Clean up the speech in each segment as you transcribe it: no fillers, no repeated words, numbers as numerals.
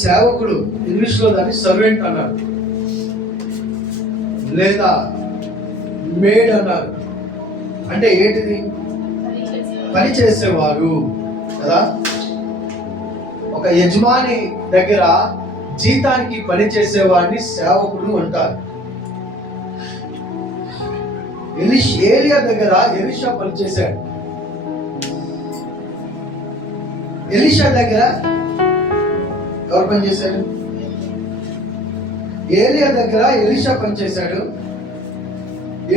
సేవకుడు, ఇంగ్లీష్లో దాన్ని సర్వెంట్ అన్నారు, లేదా మేడ్ అన్నారు. అంటే ఏంటిది? పని చేసేవారు కదా. ఒక యజమాని దగ్గర జీతానికి పని చేసేవాడిని సేవకుడు అంటారు. ఏలియా దగ్గర ఎలీషా పనిచేశాడు. ఎలీషా దగ్గర ఎవరు పనిచేశాడు? ఏలియా దగ్గర ఎలీషా పనిచేశాడు.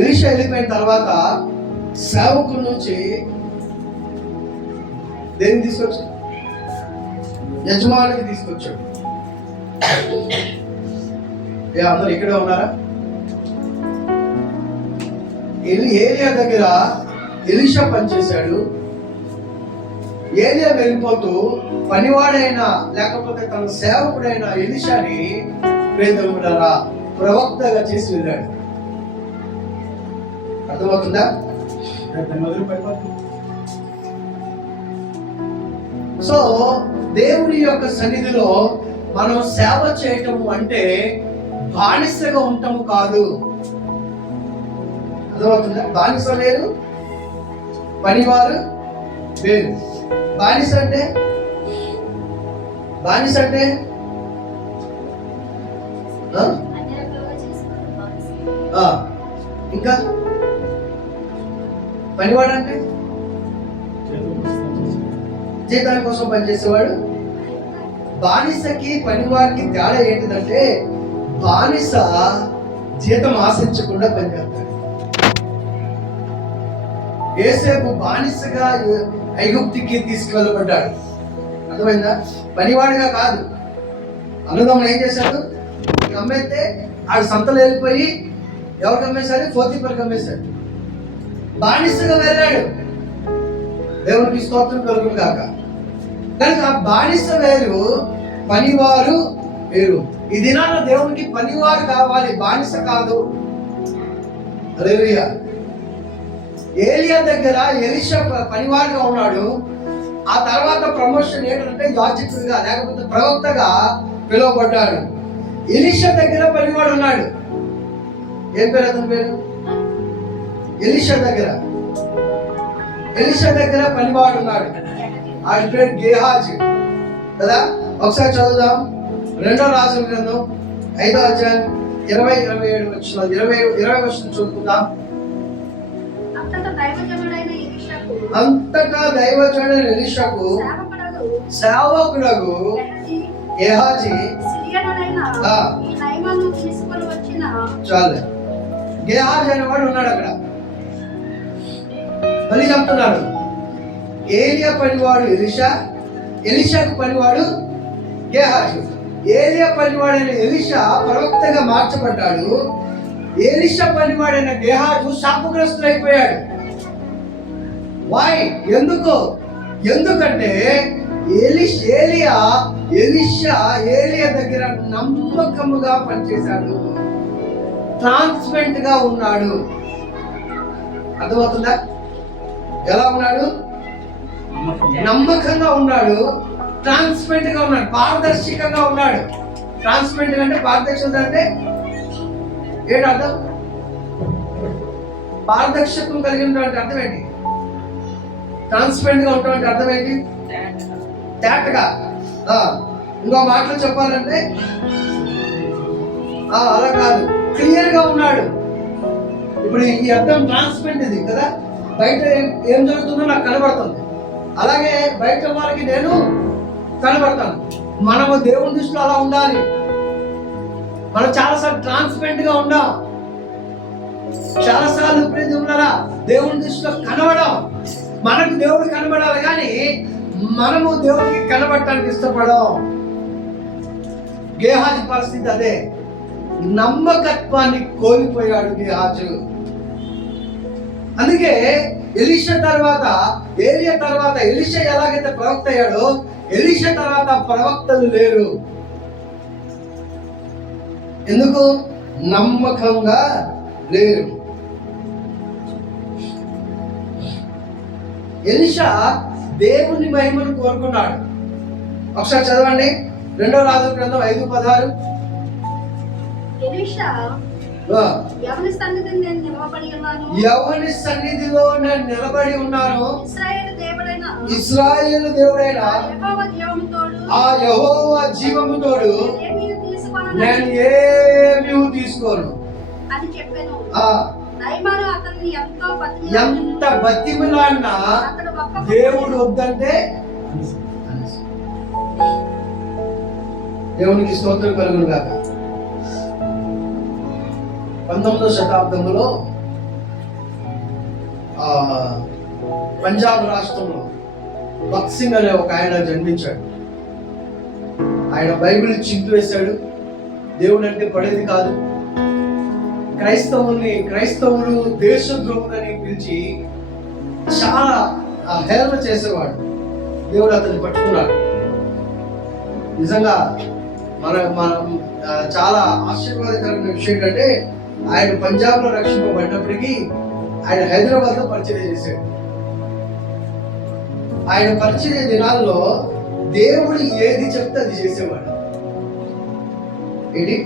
ఎలీషా వెళ్ళిపోయిన తర్వాత సేవకుల నుంచి దేన్ని తీసుకొచ్చాడు? యజమానికి తీసుకొచ్చాడు. అందరు ఇక్కడే ఉన్నారా? ఏలియా దగ్గర ఎలీషా పనిచేశాడు. ఏలియా వెళ్ళిపోతూ పనివాడైనా లేకపోతే తన సేవకుడైన ఎలీషాని ప్రేదములరా ప్రవక్తగా చేసి వెళ్ళాడు. అర్థమవుతుందా? సో దేవుని యొక్క సన్నిధిలో మనం సేవ చేయటము అంటే బానిసగా ఉండటము కాదు. అర్థమవుతుందా? బానిస వేరు, పనివారు వేరు. బానిస అంటే ఇంకా పనివాడు అంటే జీతాల కోసం పనిచేసేవాడు. బానిసకి పనివాడికి తేడా ఏంటిదంటే బానిస జీతం ఆశించకుండా పనిచేస్తాడు. యోసేపు బానిసగా ఐగుప్తుకి తీసుకువెళ్ళబడ్డాడు. అర్థమైందా? పనివాడిగా కాదు. అన్నదమ్ములు ఏం చేశాడు? అమ్మేస్తే ఆడు సంతలో వెళ్ళిపోయి ఎవరికి అమ్మేశాడు? పోతీఫరుకి అమ్మేశాడు. బానిసగా వెళ్ళాడు. దేవునికి స్తోత్రం కలుగును గాక. కనుక బానిస వేరు, పనివారు వేరు. ఈ దినాన దేవునికి పనివారు కావాలి, బానిస కాదు. హల్లెలూయా. ఏలియా దగ్గర ఎలీషా పనివారుగా ఉన్నాడు. ఆ తర్వాత ప్రమోషన్ ఏంటంటే యాజకుడిగా లేకపోతే ప్రవక్తగా పిలువబడ్డాడు. ఎలీషా దగ్గర పనివాడు ఉన్నాడు. ఏం పేరు అతని పేరు? ఎలీషా దగ్గర పనివాడు ఉన్నాడు. ఆయన పేరు గేహాజీ కదా. ఒకసారి చదువుదాం. 2వ రాజుల గ్రంథం 5వ అధ్యాయం 20-27 వచనాలు 20 వచనం చదువుకుందాం. అంతటా దైవజనుడైన ఎలీషాకు సేవకుడగు గేహాజీ చాలు. గేహాజీ అనేవాడు ఉన్నాడు అక్కడ. మళ్ళీ చెప్తున్నాడు, ఏలియా పనివాడు ఎలీషాకు పనివాడు గేహాజీ. ఏలియా పనివాడైన ఎలీషా ప్రవక్తగా మార్చబడ్డాడు. ఎలీషా పనివాడైన గేహాజు శాపగ్రస్తుడైపోయాడు. ఎందుకంటే ఏలియా దగ్గర నమ్మకముగా పనిచేశాడు, ట్రాన్స్పరెంట్ గా ఉన్నాడు. అర్థమవుతుందా? ఎలా ఉన్నాడు? నమ్మకంగా ఉన్నాడు, ట్రాన్స్పరెంట్ గా ఉన్నాడు, పారదర్శకంగా ఉన్నాడు. ట్రాన్స్పరెంట్ అంటే పారదర్శకత అంటే ఏంటి అర్థం? పారదర్శకం కలిగినటువంటి అర్థం ఏంటి? ట్రాన్స్పరెంట్ గా ఉండటం అర్థం ఏంటి? తేటగా. ఇంకో మాటలు చెప్పాలంటే అలా కాదు, క్లియర్ గా ఉన్నాడు. ఇప్పుడు ఈ అర్థం ట్రాన్స్పరెంట్ ఇది కదా. బయట ఏం జరుగుతుందో నాకు కనబడుతుంది, అలాగే బయట వారికి నేను కనబడతాను. మనము దేవుని దృష్టిలో అలా ఉండాలి. మనం చాలాసార్లు ట్రాన్స్పరెంట్ గా ఉండాం, చాలాసార్లు ప్రియములారా దేవుని దృష్టిలో కనబడం. మనకు దేవుడు కనబడాలి కానీ మనము దేవుడికి కనబడటానికి ఇష్టపడం. గేహాజీ పరిస్థితి అదే. నమ్మకత్వాన్ని కోల్పోయాడు గేహాజు. అందుకే ఎలీషా తర్వాత ఎలీషా ఎలాగైతే ప్రవక్త అయ్యాడో ఎలీషా తర్వాత ప్రవక్తలు లేరు. ఎందుకు? నమ్మకంగా లేరు. ఎలీషా దేవుని మహిమను కోరుకున్నాడు. ఒకసారి చదవండి రెండో రాజుల గ్రంథం 5:16. ఎలీషా, ఎవరి సన్నిధిలో నేను నిలబడి ఉన్నాను, ఇశ్రాయేలు దేవుడైన ఆ యెహోవా జీవము తోడు నేను ఏమీ తీసుకోను అని చెప్పాను. ఎంత బతిమిలాడినా దేవుడు వద్దంటే దేవునికి స్తోత్రం కలుగును గాక. 19వ శతాబ్దంలో పంజాబ్ రాష్ట్రంలో భగత్ సింగ్ అనే ఒక ఆయన జన్మించాడు. ఆయన బైబిల్ చింపివేశాడు. దేవుడు అంటే పడేది కాదు. క్రైస్తవులు దేశద్రోహులని పిలిచి చాలా హేళన చేసేవాడు. దేవుడు అతన్ని పట్టుకున్నాడు. నిజంగా మనం చాలా ఆశీర్వాదకరమైన విషయం ఏంటంటే ఆయన పంజాబ్ లో రక్షింపబడినప్పటికీ ఆయన హైదరాబాద్ లో పరిచయం చేశాడు. ఆయన పరిచయ దినాల్లో దేవుడు ఏది చెప్తే అది చేసేవాడు. ఏంటి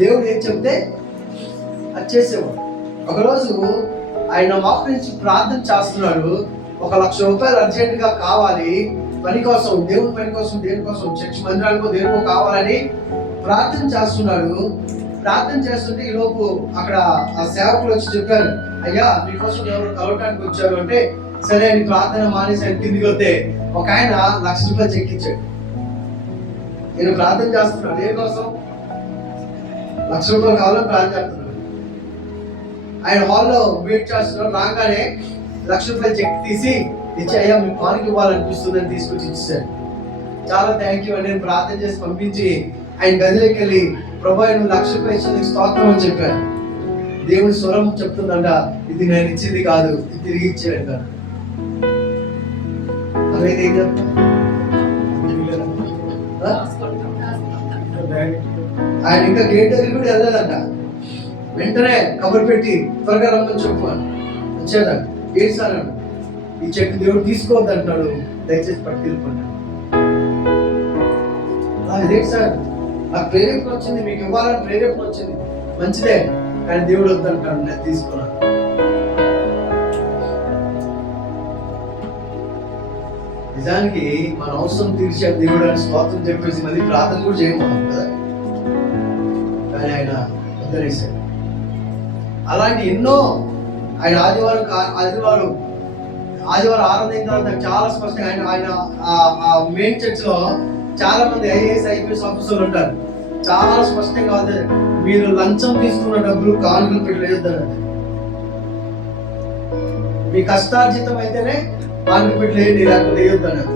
దేవుడు ఏది చెప్తే అది చేసేవాడు. ఒకరోజు ఆయన మోకరించి ప్రార్థన చేస్తున్నాడు. 1,00,000 రూపాయలు అర్జెంట్ గా కావాలి, పని కోసం, దేవుని పని కోసం, దేనికోసం, చర్చి మందిరానికో దేనికో కావాలని ప్రార్థన చేస్తున్నాడు. ప్రార్థన చేస్తుంటే ఈ లోపు అక్కడ ఆ సేవకులు వచ్చి చెప్పారు, అయ్యా మీకోసం ఎవరు కలవటానికి వచ్చారు అంటే, సరే అని ప్రార్థన మానేసి ఆయన కిందికి వస్తే ఒక ఆయన 1,00,000 రూపాయలు చెక్కించాడు. నేను ప్రార్థన చేస్తున్నాను, దేనికోసం? 1,00,000 రూపాయలు కావాలని ప్రార్థన చేస్తున్నాడు. ఆయన హాల్లో వెయిట్ చేస్తున్నాడు. రాగానే 1,00,000 రూపాయలు చెక్ తీసి ఇచ్చి, అయ్యా మీకు కానుక ఇవ్వాలనిపిస్తుందని తీసుకొచ్చి ఇచ్చాడు. చాలా థ్యాంక్ యూ అని నేను ప్రార్థన చేసి పంపించి ఆయన గదిలోకి వెళ్ళి, ప్రభు నువ్వు 1,00,000 రూపాయలు ఇచ్చేందుకు స్తోత్రం అని చెప్పాను. దేవుని స్వరం చెప్తుందంట, ఇది నేను ఇచ్చింది కాదు, ఇది తిరిగి ఇచ్చాడంట. అలాగే ఏం చెప్తా, ఆయన ఇంకా గేట్ దగ్గర కూడా వెళ్ళలేదంట. వెంటనే కబర్ పెట్టి త్వరగా రమ్మని చెప్పు అని వచ్చేదంట. ఏంటి సార్ అన్నాడు, ఈ చెక్ దేవుడు తీసుకోవద్దు అంటున్నాడు, దయచేసి పట్టుకెళ్ళిపోన్నాడు. అదేంటి సార్, నాకు ప్రేరేపణ వచ్చింది, మీకు ఇవ్వాలని ప్రేరేపణ వచ్చింది, మంచిదే, కానీ దేవుడు వద్దంటాడు, నేను తీసుకున్నాను. నిజానికి మన అవసరం తీర్చాడు దేవుడు అని స్తోత్రం చెప్పేసి మళ్ళీ ప్రార్థన కూడా చేయమన్నాం కదా, కానీ ఆయన వదిలేశాడు. అలాంటి ఎన్నో ఆయన ఆదివారం ఆరాధన తర్వాత చాలా స్పష్టంగా ఆయన మెయిన్ చర్చ్ లో చాలా మంది ఐఏఎస్ ఐపీఎస్ ఆఫీసర్లు ఉంటారు. చాలా స్పష్టంగా మీరు లంచం తీసుకున్న డబ్బులు కానుకలు పెట్టలేదన్నారు. మీ కష్టార్జితం అయితేనే కానుకలు పెట్టలేండి, లేకపోతే వేయొద్దన్నారు.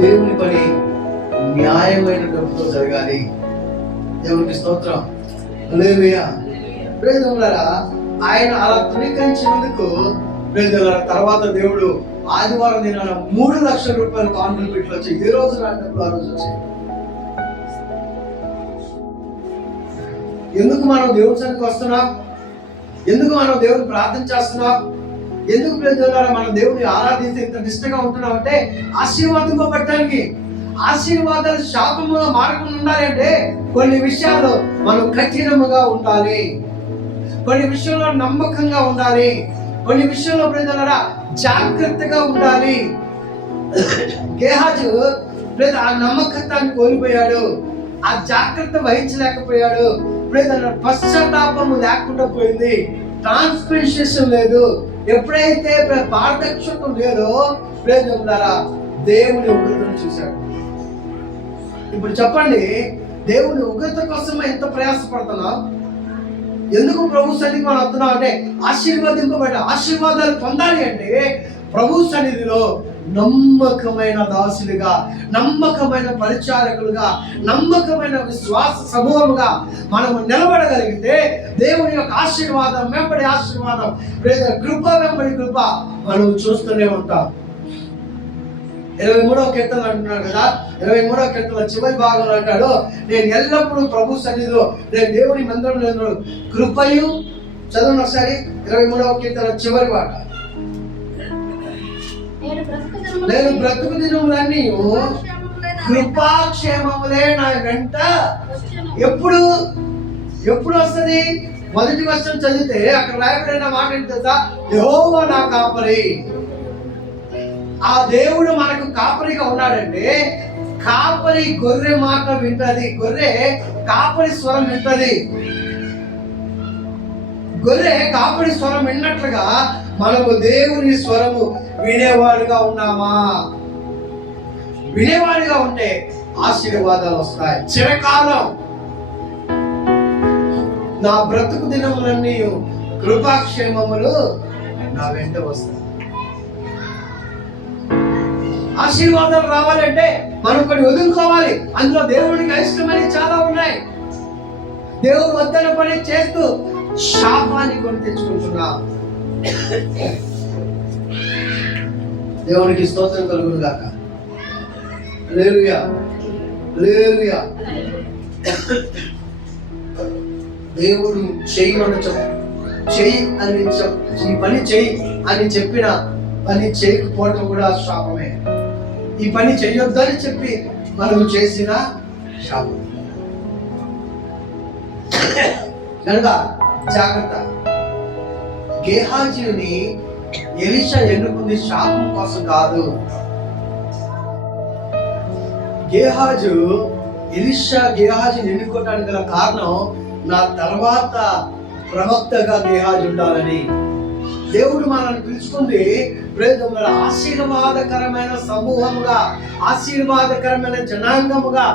దేవుని పని న్యాయమైన డబ్బుతో జరగాలి. దేవునికి స్తోత్రం. హల్లెలూయా. ప్రేదములారా, ఆయన అలా ధృవీకరించినందుకు తర్వాత దేవుడు ఆదివారం దినాన 3,00,000 రూపాయలు కానుకలు పెట్టి వచ్చాయి. ఏ రోజు రాంటప్పుడు ఆ రోజు వచ్చాయి. ఎందుకు మనం దేవుని సన్నిధికి వస్తున్నాం? ఎందుకు మనం దేవుని ప్రార్థన చేస్తున్నాం? ఎందుకు ప్రేదములారా మనం దేవుని ఆరాధిస్తే ఇంత నిష్టగా ఉంటున్నాం అంటే ఆశీర్వాదింపబడటానికి. ఆశీర్వాదాలు శాపముగా మారకుండా ఉండాలి అంటే కొన్ని విషయాల్లో మనం కఠినముగా ఉండాలి, కొన్ని విషయంలో నమ్మకంగా ఉండాలి, కొన్ని విషయంలో ప్రేదలారా జాగ్రత్తగా ఉండాలి. గేహాజు లేదా ఆ నమ్మకత్వాన్ని కోల్పోయాడు, ఆ జాగ్రత్త వహించలేకపోయాడు. ప్రేదలారా పశ్చాత్తాపము లేకుండా పోయింది, ట్రాన్స్పెన్సేషన్ లేదు. ఎప్పుడైతే పారదర్శకం లేదో ప్రేదలారా దేవుని ఉగ్రతను చూశాడు. ఇప్పుడు చెప్పండి, దేవుని ఉగ్రత కోసం ఎంత ప్రయాసపడుతున్నాం? ఎందుకు ప్రభు సన్నిధికి మనం వస్తున్నాం అంటే ఆశీర్వాదింపబడ్డ ఆశీర్వాదాలు పొందాలి అంటే ప్రభు సన్నిధిలో నమ్మకమైన దాసులుగా, నమ్మకమైన పరిచారకులుగా, నమ్మకమైన విశ్వాస సమూహముగా మనము నిలబడగలిగితే దేవుని యొక్క ఆశీర్వాదం వెంబడి ఆశీర్వాదం, కృప వెంబడి కృప మనం చూస్తూనే ఉంటాం. 23వ కీర్తన అంటున్నాడు కదా, 23వ కీర్తన చివరి భాగంలో అంటాడు, నేను ఎల్లప్పుడూ ప్రభు సన్నిధిలో, నేను దేవుని మందిరంలో కృపయు చదవండి ఒకసారి 23వ కీర్తన చివరి మాట. నేను బ్రతుకు దినములన్నీ కృపాక్షేమములే నా వెంట ఎప్పుడు వస్తుంది? మొదటి వర్షం చదివితే అక్కడ రాయబడిన మాట ఏంటి తెలుసా? యెహోవా నా కాపరి. ఆ దేవుడు మనకు కాపరిగా ఉన్నాడంటే కాపరి గొర్రె మాట వింటది. గొర్రె కాపరి స్వరం వింటది. గొర్రె కాపరి స్వరం విన్నట్లుగా మనము దేవుని స్వరము వినేవాడుగా ఉన్నామా? వినేవాడిగా ఉంటే ఆశీర్వాదాలు వస్తాయి చిరకాలం. నా బ్రతుకు దినములన్నీ కృపాక్షేమములు నా వెంట వస్తాయి. ఆశీర్వాదాలు రావాలంటే మనం కొన్ని వదులుకోవాలి. అందులో దేవుడికి ఇష్టమని చాలా ఉన్నాయి. దేవుడు వద్దన పని చేస్తూ శాపాన్ని కొని తెచ్చుకుంటున్నా. దేవునికి స్తోత్రం కలుగును గాక. హల్లెలూయా, హల్లెలూయా. దేవుడు చేయమని చెయ్యి అని ఈ పని చెయ్యి అని చెప్పిన పని చేయకపోవడం కూడా శాపమే. ఈ పని చేయొద్దని చెప్పి మనం చేసిన శాపం కనుక జాగ్రత్త. గేహాజీని ఎలీషా ఎన్నుకుంది శాపం కోసం కాదు. గేహాజీని ఎన్నుకోవడానికి గల కారణం నా తర్వాత ప్రవక్తగా గేహాజీ ఉండాలని. దేవుడు మనల్ని పిలుచుకుంది ఆశీర్వాదకరమైన సమూహముగా, ఆశీర్వాదకరమైన జనాంగముగా,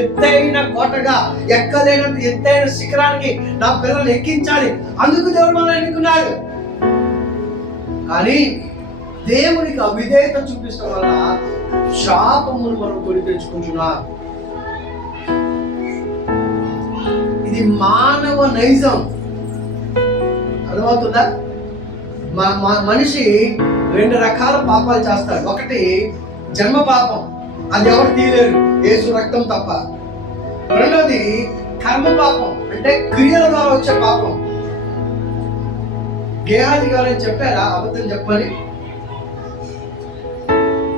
ఎత్తైన కోటగా, ఎక్కలేనంత ఎత్తైన శిఖరానికి నా పిల్లల్ని ఎక్కించాలి. అందుకు దేవుడు మనల్ని ఎన్నుకున్నాడు. కానీ దేవునికి అవిధేయత చూపించడం వల్ల శాపమును మనం కొని తెచ్చుకుంటున్నాం. ఇది మానవ నైజం. అర్థమవుతుందా? మనిషి 2 రకాల పాపాలు చేస్తాడు. ఒకటి జన్మ పాపం, అది ఎవరు తీయలేరు, యేసు రక్తం తప్ప. రెండోది కర్మ పాపం, అంటే క్రియల ద్వారా వచ్చే పాపం. గేహాజీ గారు చెప్పారా అబద్ధం చెప్పమని?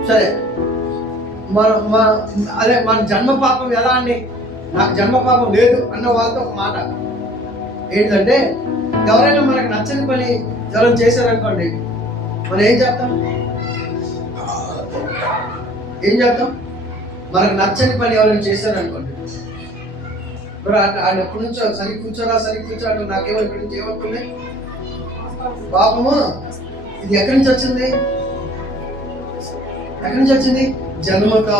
సరే, మన జన్మ పాపం ఎలా అండి? నాకు జన్మ పాపం లేదు అన్న వాళ్ళతో ఒక మాట ఏంటంటే, ఎవరైనా మనకు నచ్చని పని ఎవరైనా చేశారనుకోండి, మనం ఏం చేస్తాం? మనకు నచ్చని పని ఎవరైనా చేశారనుకోండి, ఆయన ఎప్పటి నుంచో సరి కూర్చోరా నాకేమో ఇక్కడి నుంచి ఏమవుతుంది? పాపము. ఇది ఎక్కడి నుంచి వచ్చింది? జన్మతో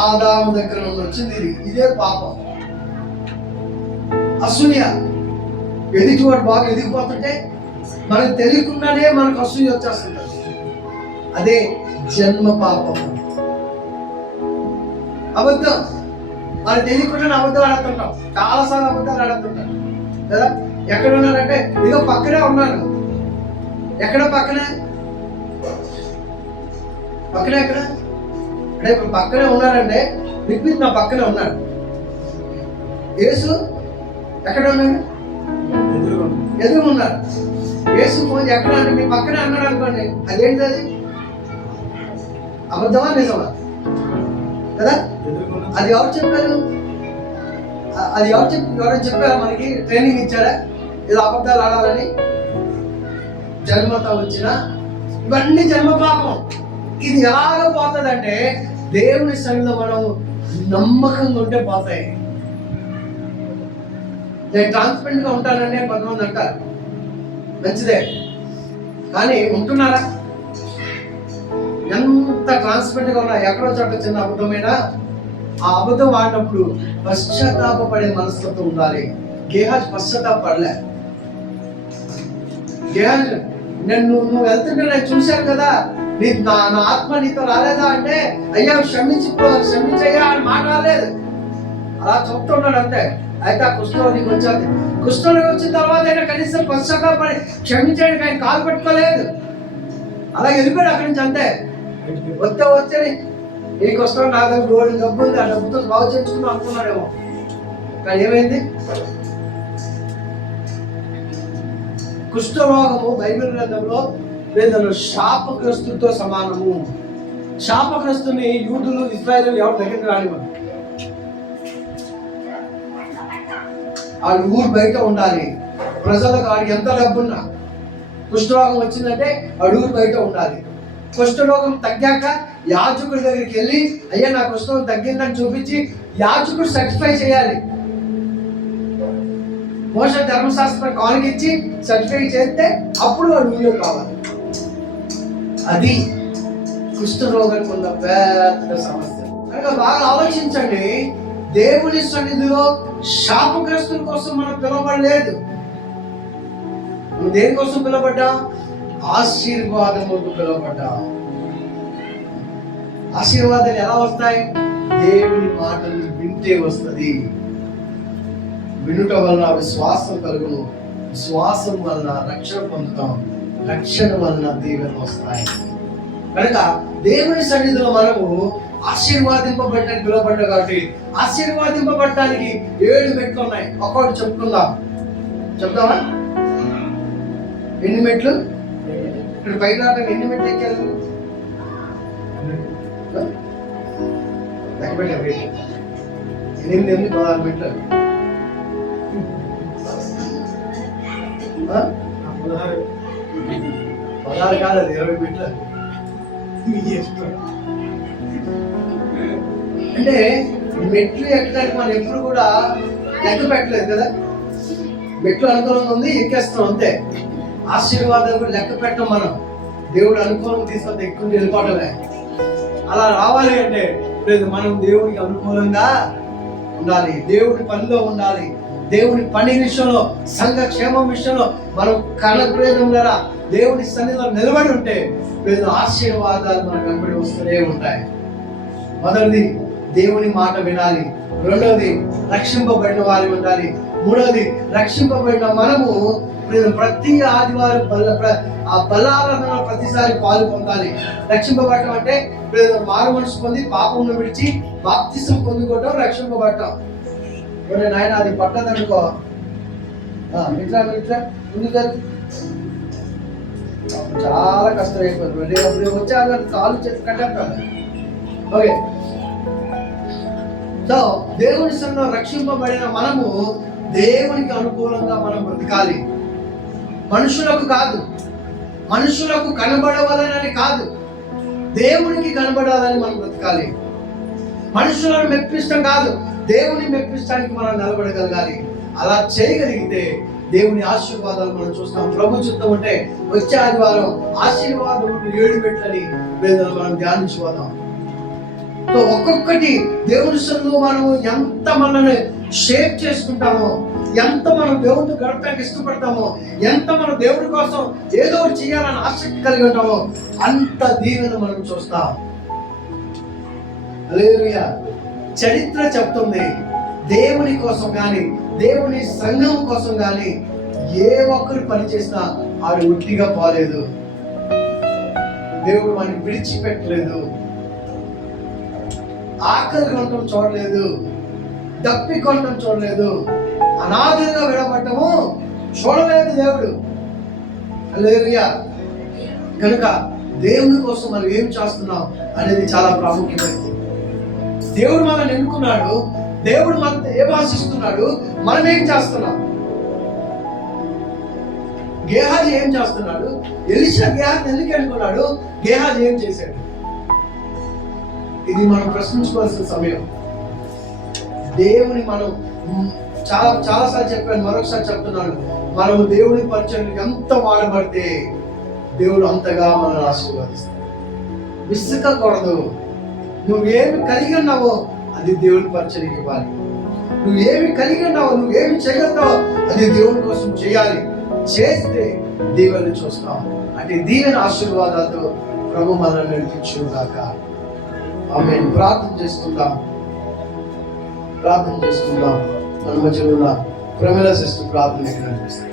ఆదాము దగ్గర నుండి వచ్చింది. ఇదే పాపం. అసూయ. ఎదుటివాడు బాగా ఎదిగిపోతుంటే మనకు తెలియకుండానే మనకు అసూయ వచ్చేస్తుంటారు. అదే జన్మ పాపం. అబద్ధం. మనకు తెలియకుండానే అబద్ధం ఆడుతుంటాం. చాలాసార్లు అబద్ధాలు ఆడుతుంటాం కదా. ఎక్కడ ఉన్నారంటే ఇదిగో పక్కనే ఉన్నారు. ఎక్కడ పక్కనే ఎక్కడ అంటే ఇప్పుడు పక్కనే ఉన్నారంటే రిపీట్, నా పక్కనే ఉన్నాడు. యేసు ఎక్కడ ఉన్నాడు? ఎదురు ఉన్నారు. యేసు ఫోన్ ఎక్కడ అంటే మీ పక్కనే అన్నాడు అనుకోండి, అదేంటి? అది అబద్ధమా నిజమా కదా? అది ఎవరు చెప్పారు? ఎవరైనా చెప్పారా? మనకి ట్రైనింగ్ ఇచ్చారా ఏదో అబద్ధాలు ఆడాలని? జన్మతో వచ్చిన ఇవన్నీ జన్మ పాపం. ఇది ఎలాగ పోతుందంటే దేవుని సన్నిధిలో మనం నమ్మకంగా ఉంటే పోతాయి. నేను ట్రాన్స్పరెంట్ గా ఉంటానండి అని కొంతమంది అంటారు, మంచిదే. కానీ ఉంటున్నారా? ఎంత ట్రాన్స్పరెంట్ గా ఉన్నా ఎక్కడో చోట చిన్న అబద్ధమైనా ఆ అబద్ధం ఆడినప్పుడు పశ్చాత్తాపడే మనస్తత్వం ఉండాలి. గేహాజ్ పశ్చాత్తాపడలే. గేహాజ్ నువ్వు వెళ్తుంటే నేను చూశాను కదా, నా ఆత్మ నీతో రాలేదా అంటే, అయ్యా క్షమించయ్యా అని మాట రాలేదు. అలా చెప్తున్నాడు అంతే. అయితే ఆ కుష్ఠరోగికి వచ్చాడు. కుష్ఠరోగి వచ్చిన తర్వాత అయినా కనీసం పశ్చాత్తాపడి క్షమించడానికి ఆయన కాలు పెట్టుకోలేదు. అలా వెళ్ళిపోయాడు అక్కడి నుంచి అంతే. వచ్చే నీకు వస్తాడు, నా దగ్గర రోడ్డు డబ్బు ఉంది, ఆ డబ్బుతో బాగు చేయించుకుందాం అనుకున్నాడేమో. కానీ ఏమైంది? కుష్ఠరోగము బైబిల్ గ్రంథంలో లేదా శాపగ్రస్తుతో సమానము. శాపగ్రస్తుని యూదులు ఇశ్రాయేలు ఎవరు దగ్గరికి రానివ్వరు. వాళ్ళు ఊరు బయట ఉండాలి. ప్రజలకు వాడికి ఎంత డబ్బున్నా కుష్ఠరోగం వచ్చిందంటే వాడు ఊరు బయట ఉండాలి. కుష్ఠరోగం తగ్గాక యాజకుడి దగ్గరికి వెళ్ళి అయ్యా నా కుష్ఠరోగం తగ్గిందని చూపించి యాజకుడు సర్టిఫై చేయాలి. మోషే ధర్మశాస్త్రం కానికిచ్చి సర్టిఫై చేస్తే అప్పుడు వాడు ఊళ్ళో కావాలి. అది కుష్ఠరోగానికి ఉన్న పెద్ద సమస్య. కనుక బాగా ఆలోచించండి, దేవుని సన్నిధిలో శాపగ్రస్తుల కోసం మనం పిలవబడలేదు. నువ్వు దేనికోసం పిలవబడ్డా? ఆశీర్వాదములకు పిలవబడ్డా. ఆశీర్వాదాలు ఎలా వస్తాయి? దేవుని మాటలు వింటే వస్తుంది. వినుట వలన విశ్వాసం కలుగును, విశ్వాసం వలన రక్షణ పొందుతాం, రక్షణ వలన దీవెన వస్తాయి. కనుక దేవుని సన్నిధిలో మనము ఆశీర్వాదింపబడ్డానికి పిలువబడ్డా కాబట్టి ఆశీర్వాదింపబడటానికి 7 మెట్లు ఉన్నాయి. ఒక్కొక్కటి చెప్తామా? ఎన్ని మెట్లు? ఇక్కడ పైకి రావడానికి ఎన్ని మెట్లు ఎక్కారు? లెక్క పెట్టారు. 8, 16 మెట్లు. 16 కాదు, అది 20 మెట్లు. అంటే మెట్లు ఎక్కడానికి మనం ఎప్పుడు కూడా లెక్క పెట్టలేదు కదా. మెట్లు అనుకూలంగా ఉంది, ఎక్కేస్తాం అంతే. ఆశీర్వాదాలు కూడా లెక్క పెట్టం మనం. దేవుడు అనుకూలంగా తీసుకొని ఎక్కువ వెళ్ళిపోవటమే. అలా రావాలి అంటే మనం దేవుడికి అనుకూలంగా ఉండాలి, దేవుడి పనిలో ఉండాలి. దేవుని పని విషయంలో, సంఘ క్షేమం విషయంలో మనం కనప్రేదం ద్వారా దేవుని సన్నిధిలో నిలబడి ఉంటే ఆశీర్వాదాలు మనకు వెంబడి వస్తూనే ఉంటాయి. మొదటిది దేవుని మాట వినాలి. రెండవది రక్షింపబడిన వారి ఉండాలి. మూడవది రక్షింపబడిన మనము ప్రతి ఆదివారం ఆ బలాలను ప్రతిసారి పాలు పొందాలి. రక్షింపబడటం అంటే మారు మనసు పొంది పాపమును విడిచి బాప్తిసం పొందుకోవటం రక్షింపబడటం. నాయన అది పట్టదనుకో, ఇట్లా ముందు చాలా కష్టం అయిపోతుంది. అప్పుడు వచ్చే కాలు చేసి కట్టేస్తాను. ఓకే, సో దేవుని సన్నిధిలో రక్షింపబడిన మనము దేవునికి అనుకూలంగా మనం బ్రతకాలి. మనుషులకు కాదు, మనుషులకు కనబడవాలని కాదు, దేవునికి కనబడాలని మనం బ్రతకాలి. మనుషులను మెప్పిష్టం కాదు, దేవుని మెప్పించడానికి మనం నిలబడగలగాలి. అలా చేయగలిగితే దేవుని ఆశీర్వాదాలు మనం చూస్తాం. ప్రభు చిత్తం అంటే వచ్చే ఆదివారం ఆశీర్వాదం 7 మెట్లని మనం ధ్యానించుకోదాం. సో ఒక్కొక్కటి దేవుని సన్నిధిలో మనం ఎంత మనల్ని షేప్ చేసుకుంటామో, ఎంత మనం దేవుడిని గడపడానికి ఇష్టపడతామో, ఎంత మనం దేవుడి కోసం ఏదో చేయాలని ఆసక్తి కలిగి ఉంటామో అంత దీవెన మనం చూస్తాం. హల్లెలూయా. చరిత్ర చెప్తుంది, దేవుని కోసం కానీ దేవుని సంఘం కోసం కానీ ఏ ఒక్కరు పని చేసినా ఆవిడ ఉట్టిగా పోలేదు. దేవుడు వాడిని విడిచిపెట్టలేదు, ఆకలి కొనటం చూడలేదు, దప్పి కొనటం చూడలేదు, అనాథంగా విడబట్టము చూడలేదు దేవుడు. హల్లెలూయా. కనుక దేవుని కోసం మనం ఏం చేస్తున్నాం అనేది చాలా ప్రాముఖ్యమైనది. దేవుడు మనల్ని ఎన్నుకున్నాడు, దేవుడు మనతో ఏం ఆశిస్తున్నాడు, మనం ఏం చేస్తున్నాం. గేహాజీ ఏం చేస్తున్నాడు? ఎలీషా గేహాజీ ఎందుకు ఎన్నుకున్నాడు? గేహాజీ ఏం చేశాడు? ఇది మనం ప్రశ్నించుకోవాల్సిన సమయం. దేవుని మనం చాలాసార్లు చెప్పాను, మరొకసారి చెప్తున్నాను, మనము దేవుని పరిచయం ఎంత వాడబడితే దేవుడు అంతగా మనల్ని ఆశీర్వదిస్తాడు. విసుకకూడదు. నువ్వేమి కలిగి ఉన్నావో అది దేవుని పరిచయం ఇవ్వాలి. నువ్వేమి కలిగి ఉన్నావో, నువ్వేమి చేయగలుగుతావో అది దేవుని కోసం చేయాలి. చేస్తే దీవెని చూస్తాం. అంటే దీవెన ఆశీర్వాదాలతో ప్రభు మనల్ని నడిపించుగాక. ఆమేన్. ప్రార్థన చేసుకుందాం. మన మధ్యలో ఉన్న ప్రమిళ సిస్టర్ ప్రార్థన నడిపిస్తాం.